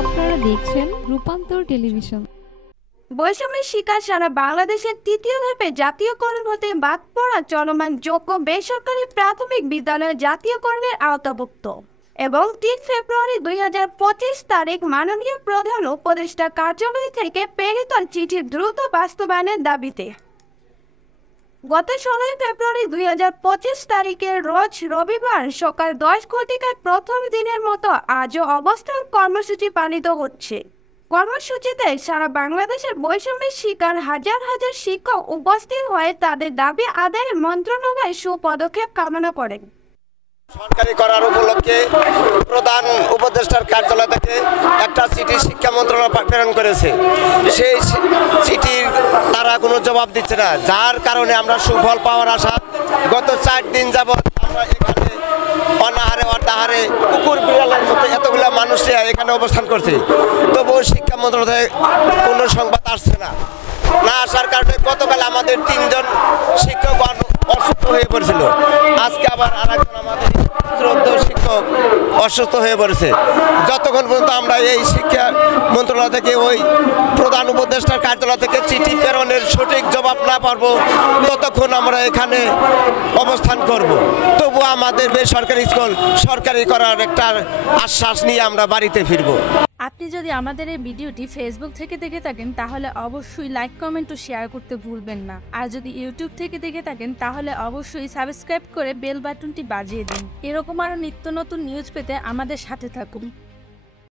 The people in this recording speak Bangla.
আপনারা দেখছেন রূপান্তর টেলিভিশন। বৈষম্যের শিকার সারা বাংলাদেশের তৃতীয় ধাপে জাতীয়করণ হতে বাদ পড়া চলমান যোগ্য বেসরকারি প্রাথমিক বিদ্যালয় জাতীয়করণের আওতাভুক্ত এবং ৩ ফেব্রুয়ারি ২০২৫ তারিখ মাননীয় প্রধান উপদেষ্টা কার্যালয় থেকে প্রেরিত চিঠির দ্রুত বাস্তবায়নের দাবিতে গত ১৬ ফেব্রুয়ারি ২০২৫ তারিখের রোজ রবিবার সকাল ১০ ঘটিকায় প্রথম দিনের মতো আজও অবস্থান কর্মসূচি পালিত হচ্ছে। কর্মসূচিতে সারা বাংলাদেশের বৈষম্যের শিকার হাজার হাজার শিক্ষক উপস্থিত হয়ে তাদের দাবি আদায়ে মন্ত্রণালয় সুপদক্ষেপ কামনা করেন। সরকারি করার উপলক্ষে প্রধান উপদেষ্টার কার্যালয় থেকে একটা চিঠি শিক্ষা মন্ত্রণালয় প্রেরণ করেছে। সেই চিঠির তারা কোনো জবাব দিচ্ছে না, যার কারণে আমরা সুফল পাওয়ার আশা গত ৪ দিন যাবৎ আমরা এখানে অনাহারে অর্ধাহারে কুকুর বিড়ালের মতো এতগুলো মানুষরা এখানে অবস্থান করছে, তবুও শিক্ষা মন্ত্রণালয় কোনো সংবাদ আসছে না। না আসার কারণে গতকাল আমাদের ৩ জন শিক্ষক অসুস্থ হয়ে পড়েছিল, আজকে আবার আরেকজন আমাদের শ্রদ্ধেয় শিক্ষক অসুস্থ হয়ে পড়েছে। যতক্ষণ পর্যন্ত আমরা এই শিক্ষা মন্ত্রণালয় থেকে ওই প্রধান উপদেষ্টার কার্যালয় থেকে চিঠি প্রেরণের সঠিক জবাব না পারবো, ততক্ষণ আমরা এখানে অবস্থান করব। তবু আমাদের বেসরকারি স্কুল সরকারি করার একটা আশ্বাস নিয়ে আমরা বাড়িতে ফিরব। আপনি যদি আমাদের এই ভিডিওটি ফেসবুক থেকে দেখে থাকেন তাহলে অবশ্যই লাইক, কমেন্ট ও শেয়ার করতে ভুলবেন না। আর যদি ইউটিউব থেকে দেখে থাকেন তাহলে অবশ্যই সাবস্ক্রাইব করে বেল বাটনটি বাজিয়ে দিন। এরকম আরও নিত্য নতুন নিউজ পেতে আমাদের সাথে থাকুন।